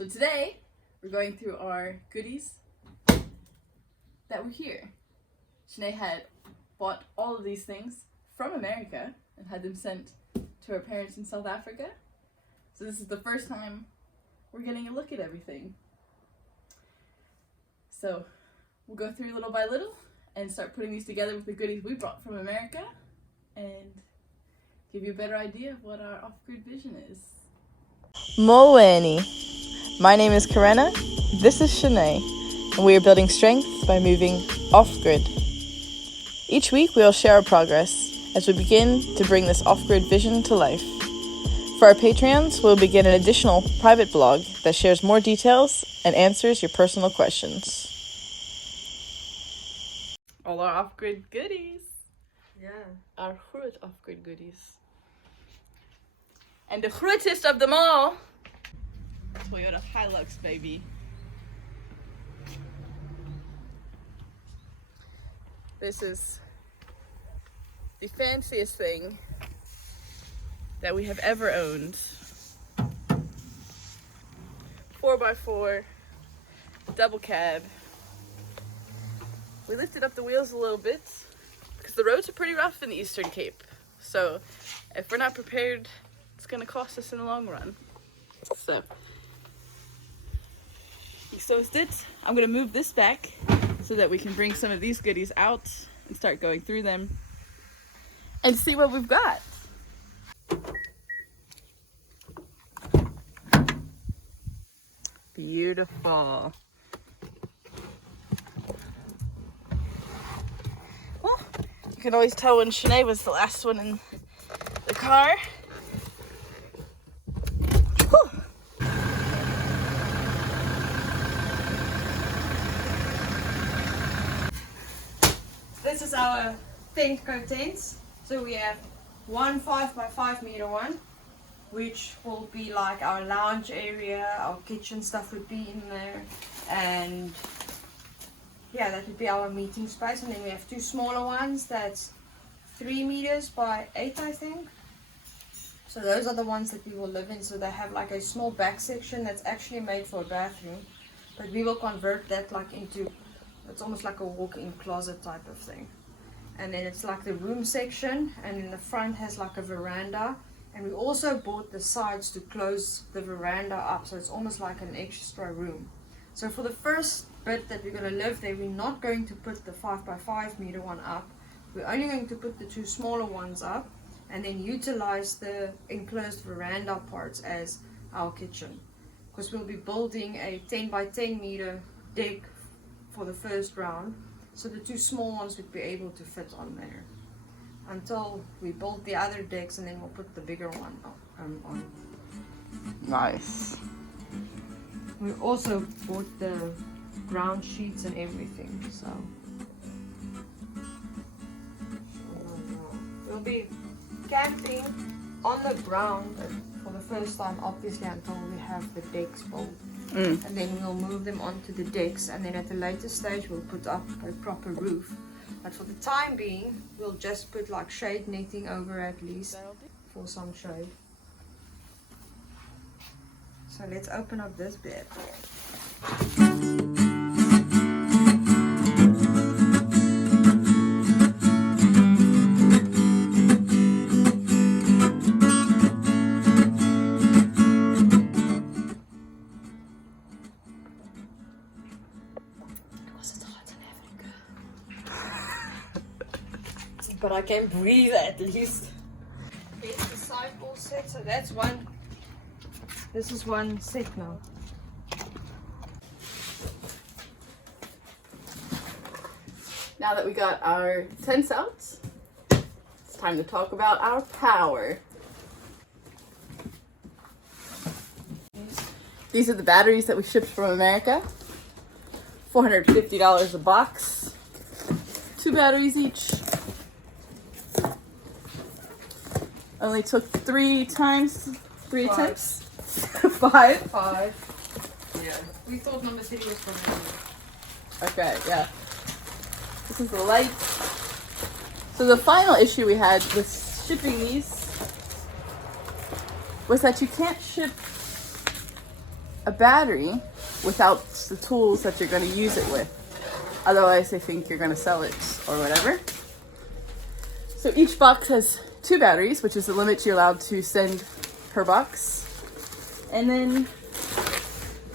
So today, we're going through our goodies that were here. Sinead had bought all of these things from America and had them sent to her parents in South Africa. So this is the first time we're getting a look at everything. So we'll go through little by little and start putting these together with the goodies we brought from America and give you a better idea of what our Offgrid Vision is. Moeni. My name is Karena, this is Shanae, and we are building strength by moving off-grid. Each week we will share our progress as we begin to bring this off-grid vision to life. For our Patreons, we'll begin an additional private blog that shares more details and answers your personal questions. All our off-grid goodies. Yeah. Our groot off-grid goodies. And the grootest of them all, Toyota Hilux, baby. This is the fanciest thing that we have ever owned. 4x4, double cab. We lifted up the wheels a little bit because the roads are pretty rough in the Eastern Cape. So if we're not prepared, it's gonna cost us in the long run. So exposed it. I'm gonna move this back so that we can bring some of these goodies out and start going through them and see what we've got. Beautiful. Well, you can always tell when Shanae was the last one in the car. Whew. This is our tent contents. So we have one 5x5 meter one, which will be like our lounge area, our kitchen stuff would be in there, and yeah, that would be our meeting space. And then we have two smaller ones that's 3 meters by 8, I think. So those are the ones that we will live in. So they have like a small back section that's actually made for a bathroom, but we will convert that like into, it's almost like a walk-in closet type of thing. And then it's like the room section, and in the front has like a veranda. And we also bought the sides to close the veranda up, so it's almost like an extra room. So for the first bit that we're going to live there, we're not going to put the 5x5 meter one up. We're only going to put the two smaller ones up and then utilize the enclosed veranda parts as our kitchen. Because we'll be building a 10x10 meter deck for the first round. So the two small ones would be able to fit on there until we build the other decks, and then we'll put the bigger one on. Nice. We also bought the ground sheets and everything, so we'll be camping on the ground for the first time, obviously, until we have the decks built. And then we'll move them onto the decks, and then at a later stage we'll put up a proper roof. But for the time being, we'll just put like shade netting over at least for some shade. So let's open up this bed. But I can breathe at least. Here's the sideboard set, so that's one. This is one set now. Now that we got our tents out, it's time to talk about our power. These are the batteries that we shipped from America. $450 a box. 2 batteries each. Only took 3 attempts. 5. 5. Yeah. We thought number 3 was for me. Okay, yeah. This is the light. So the final issue we had with shipping these was that you can't ship a battery without the tools that you're going to use it with. Otherwise, they think you're going to sell it or whatever. So each box has 2 batteries, which is the limit you're allowed to send per box. And then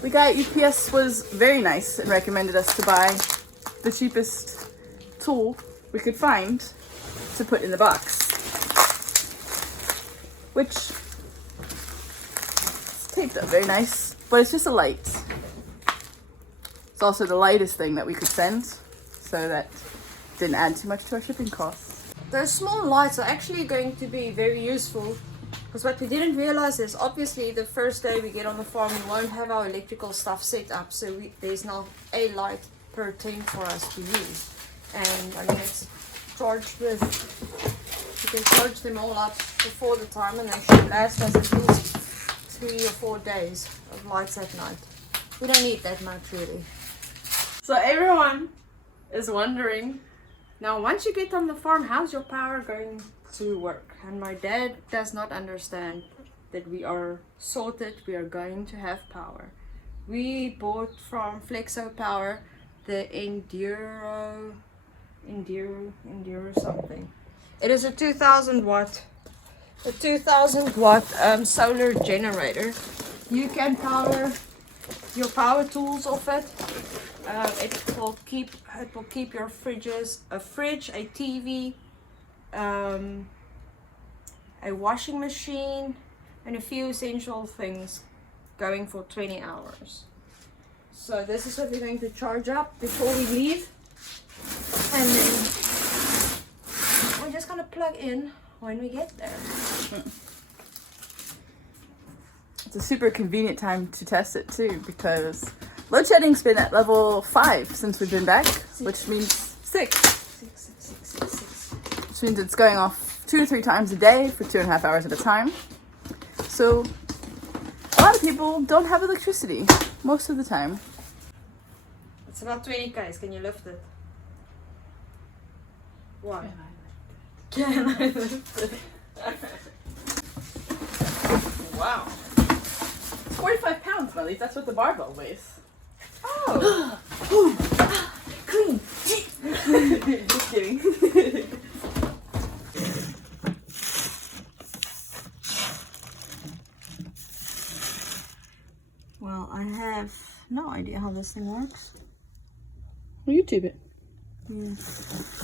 the guy at UPS was very nice and recommended us to buy the cheapest tool we could find to put in the box, which is taped up very nice, but it's just a light. It's also the lightest thing that we could send, so that didn't add too much to our shipping costs. Those small lights are actually going to be very useful, because what we didn't realize is obviously the first day we get on the farm we won't have our electrical stuff set up, so there's now a light per tank for us to use. And I mean, it's charged with, you can charge them all up before the time and they should last us at least 3 or 4 days of lights at night. We don't need that much really. So everyone is wondering, now once you get on the farm, how's your power going to work? And my dad does not understand that we are sorted, we are going to have power. We bought from Flexo Power the Enduro something. It is a 2000 watt solar generator. You can power your power tools off it. It will keep your fridges, a fridge, a TV, a washing machine, and a few essential things going for 20 hours. So this is what we're going to charge up before we leave, and then we're just going to plug in when we get there. It's a super convenient time to test it too, because load shedding's been at level 5 since we've been back, which means 6. Which means it's going off 2 to 3 times a day for 2.5 hours at a time. So a lot of people don't have electricity most of the time. It's about 20 k's. Can you lift it? Why? Can I lift it? Wow. 45 pounds, Melly. That's what the barbell weighs. Oh! Clean! Just kidding. Well, I have no idea how this thing works. We'll YouTube it.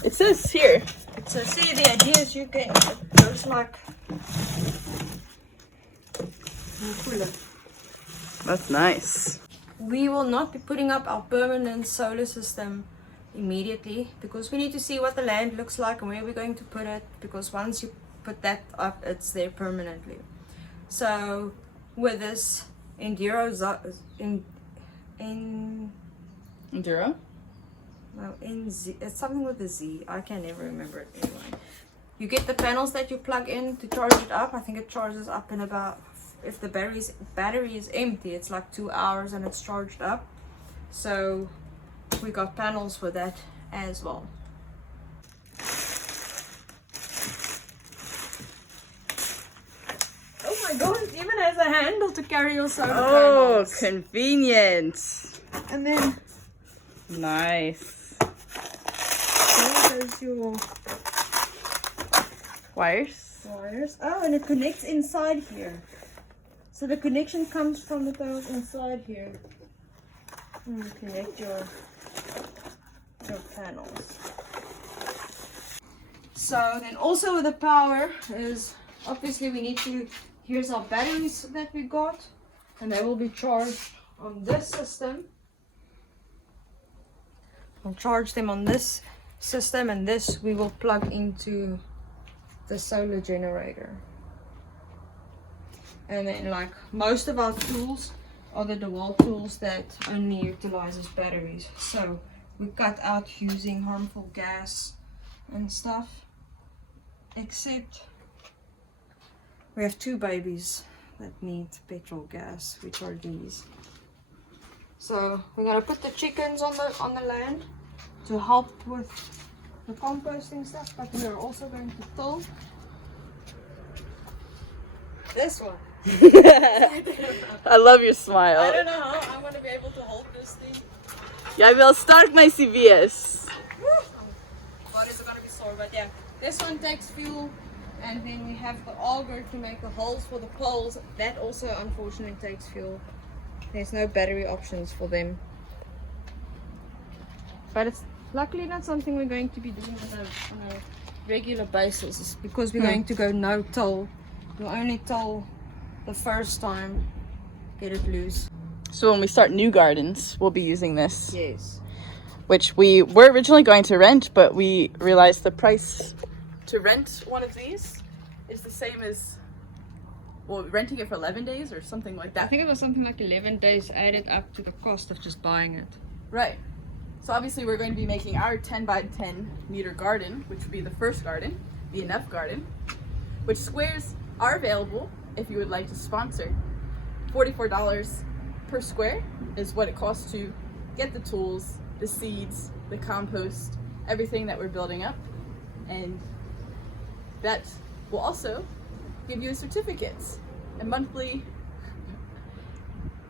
It says here. So see, the idea is you can, it goes like, That's nice. we will not be putting up our permanent solar system immediately, because we need to see what the land looks like and where we're going to put it, because once you put that up, it's there permanently. So with this Enduro Enduro? No, it's something with a Z. I can never remember it anyway. You get the panels that you plug in to charge it up. I think it charges up in about, if the battery is empty, it's like 2 hours and it's charged up. So we got panels for that as well. Oh my god, it even has a handle to carry your solar panels. Convenient. And then Nice. there goes your Wires. wires. Oh, and it connects inside here. So the connection comes from the panels inside here. And you connect your panels. So then also with the power is, obviously we need to, here's our batteries that we got, and they will be charged on this system. We'll charge them on this system, and this we will plug into the solar generator. And then, like, most of our tools are the DeWalt tools that only utilizes batteries, so we cut out using harmful gas and stuff, except we have 2 babies that need petrol gas, which are these. So we're gonna put the chickens on the land to help with the composting stuff, but we are also going to till. This one. I love your I smile. don't know how I'm gonna be able to hold this thing. Jeg vil starte med CVS. Bodies are gonna be sore, but yeah. This one takes fuel, and then we have the auger to make the holes for the poles. That also unfortunately takes fuel. There's no battery options for them. But it's luckily not something we're going to be doing on a regular basis, because we're going to go no toll. We'll only toll the first time, get it loose. So when we start new gardens, we'll be using this, Yes. which we were originally going to rent, but we realized the price to rent one of these is the same as, well, renting it for 11 days or something like I that. think it was something like 11 days added up to the cost of just buying it. Right. So obviously we're going to be making our 10 by 10 meter garden, which would be the first garden, the Enough Garden, which squares are available if you would like to sponsor. $44 per square is what it costs to get the tools, the seeds, the compost, everything that we're building up. And that will also give you a certificate, a monthly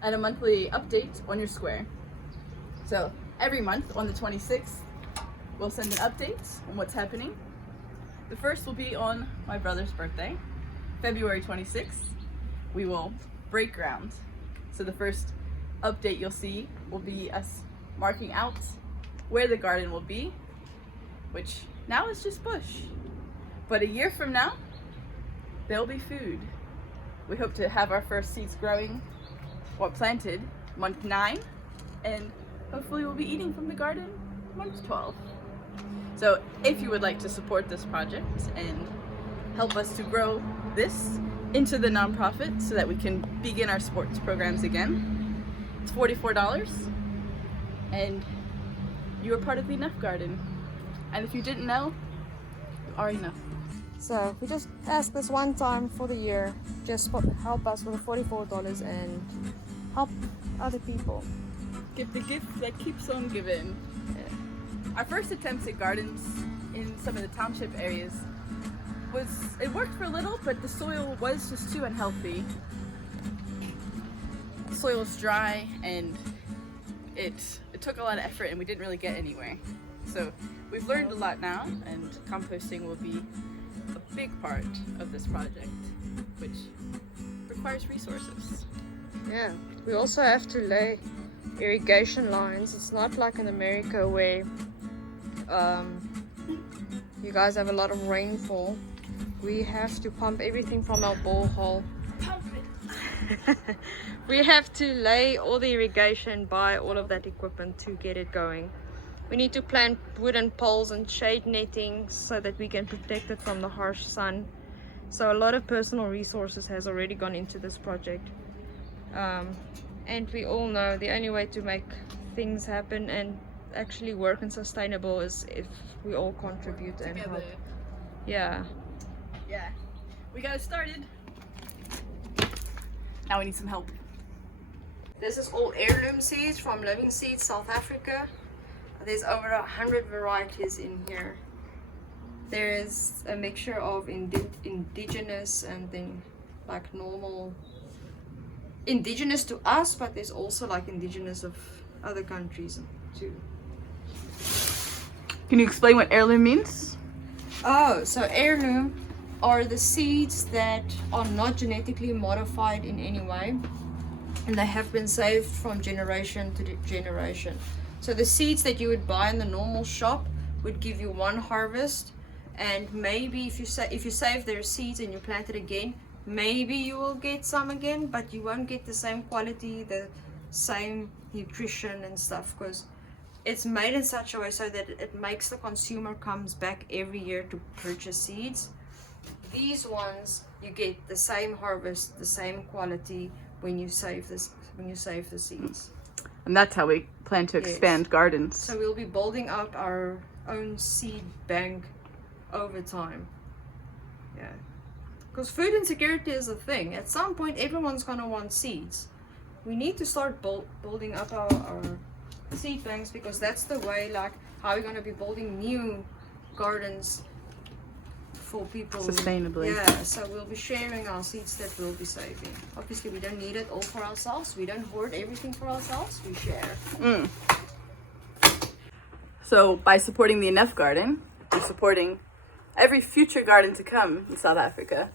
update on your square. So every month on the 26th, we'll send an update on what's happening. The first will be on my brother's birthday, February 26th. We will break ground. So the first update you'll see will be us marking out where the garden will be, which now is just bush. But a year from now, there'll be food. We hope to have our first seeds growing or planted month 9, and hopefully we'll be eating from the garden month 12. So if you would like to support this project and help us to grow this into the nonprofit so that we can begin our sports programs again, it's $44, and you are part of the Enough Garden. And if you didn't know, you are enough. So we just ask this one time for the year, just help us with the $44 and help other people. Give the gift that keeps on giving. Our first attempts at gardens in some of the township areas it worked for a little, but the soil was just too unhealthy. The soil was dry and it took a lot of effort and we didn't really get anywhere. So we've learned a lot now, and composting will be a big part of this project, which requires resources. Yeah, we also have to lay irrigation lines. It's not like in America where you guys have a lot of rainfall. We have to pump everything from our borehole. Pump it! We have to lay all the irrigation, buy all of that equipment to get it going. We need to plant wooden poles and shade netting so that we can protect it from the harsh sun. So a lot of personal resources has already gone into this project. And we all know the only way to make things happen and actually work and sustainable is if we all contribute and Together. help. Yeah. Yeah, we got it started. Now we need some help. This is all heirloom seeds from Living Seeds South Africa. There's over 100 varieties in here. There is a mixture of indigenous and then like normal indigenous to us, but there's also like indigenous of other countries too. Can you explain what heirloom means? Oh, so heirloom are the seeds that are not genetically modified in any way, and they have been saved from generation to generation. So the seeds that you would buy in the normal shop would give you one harvest, and maybe if you save their seeds and you plant it again, maybe you will get some again, but you won't get the same quality, the same nutrition and stuff, because it's made in such a way so that it makes the consumer comes back every year to purchase seeds. These ones you get the same harvest, the same quality when you save the seeds. And that's how we plan to expand gardens. So we'll be building up our own seed bank over time. Yeah. Because food insecurity is a thing. At some point, everyone's going to want seeds. We need to start building up our seed banks, because that's the way, like, how we're going to be building new gardens for people Sustainably. Yeah, so we'll be sharing our seeds that we'll be saving. Obviously, we don't need it all for ourselves. We don't hoard everything for ourselves. We share. So by supporting the Enough Garden, we're supporting every future garden to come in South Africa.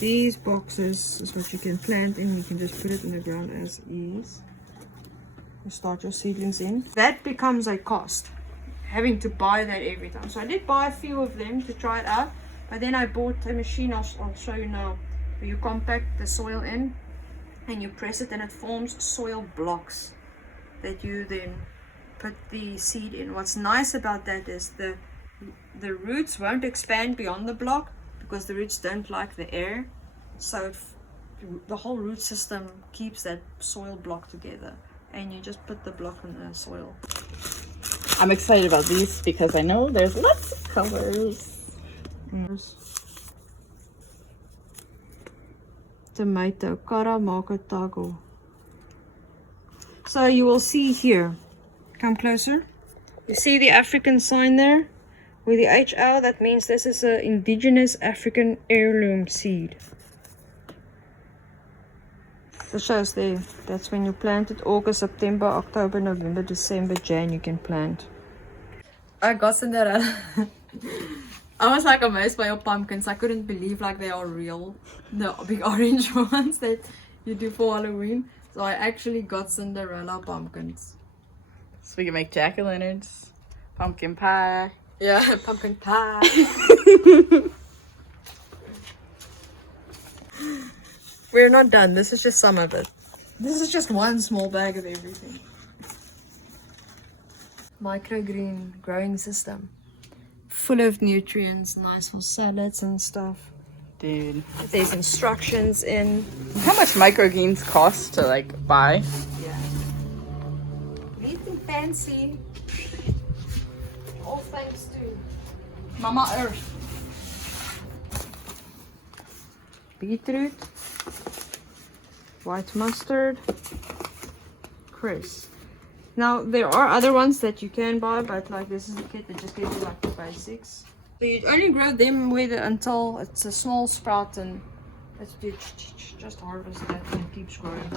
These boxes is what you can plant in. You can just put it in the ground as is. You start your seedlings in. That becomes a cost, having to buy that every time. So I did buy a few of them to try it out, but then I bought a machine, I'll show you now, where you compact the soil in and you press it and it forms soil blocks that you then put the seed in. What's nice about that is the roots won't expand beyond the block because the roots don't like the air, so the whole root system keeps that soil block together, and you just put the block in the soil. I'm excited about these because I know there's lots of colors. Tomato, Karamaka. So you will see here, come closer. You see the African sign there with the HL, that means this is an indigenous African heirloom seed. It shows there, that's when you plant it. August, September, October, November, December, Jan you can plant. I got Cinderella. I was like amazed by your pumpkins. I couldn't believe like they are real. The big orange ones that you do for Halloween. So I actually got Cinderella pumpkins. So we can make jack-o'-lanterns, pumpkin pie. Yeah, pumpkin pie. We're not done. This is just some of it. This is just one small bag of everything. Microgreen growing system. Full of nutrients, nice for salads and stuff. Dude. There's instructions in. How much microgreens cost to like buy? Yeah. Anything fancy. All thanks to Mama Earth. beetroot, white mustard, Chris. Now there are other ones that you can buy, but like this is a kit that just gives you like the basics. So you only grow them with until it's a small sprout, and that's just harvest that and it keeps growing.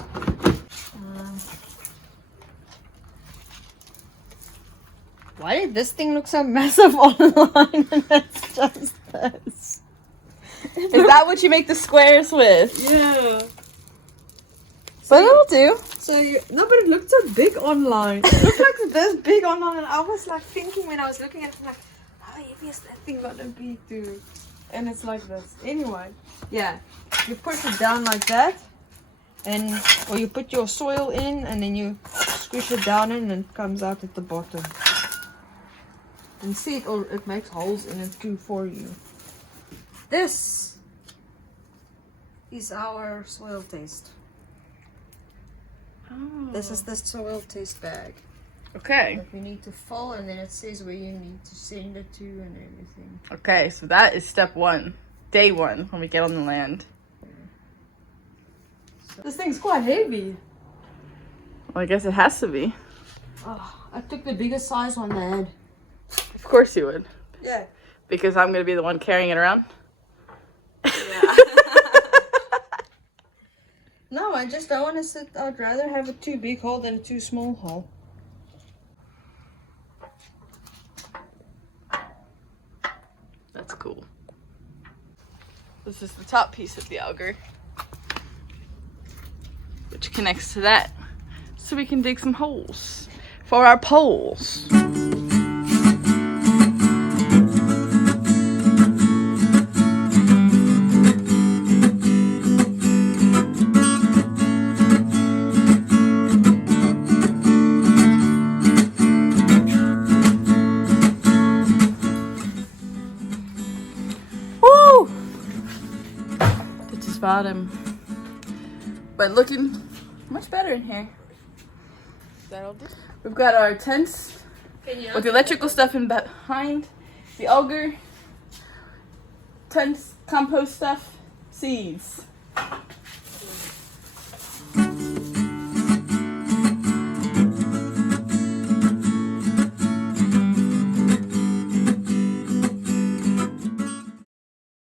Why did this thing look so massive online and that's just this? Is that what you make the squares with? Yeah. But it'll do. So no, but it looked so big online. It looked like this big online, and I was like thinking when I was looking at it, like, how heavy is that thing gonna be, dude? And it's like this. Anyway, yeah, you push it down like that, and or you put your soil in, and then you squish it down in, and it comes out at the bottom. And see it, or it makes holes in it too for you. This is our soil test. Oh. This is the soil test bag Okay. that we need to fill, and then it says where you need to send it to and everything. Okay, so that is step one. Day one when we get on the land. So this thing's quite heavy. Well, I guess it has to be. Oh, I took the biggest size one they had. Of course you would. Yeah. Because I'm going to be the one carrying it around. Yeah. No, I just don't want to sit. I'd rather have a too big hole than a too small hole. That's cool. This is the top piece of the auger, which connects to that, so we can dig some holes for our poles. Bottom, but looking much better in here. That'll do. We've got our tents with the electrical stuff in behind, the auger, tents, compost stuff, seeds.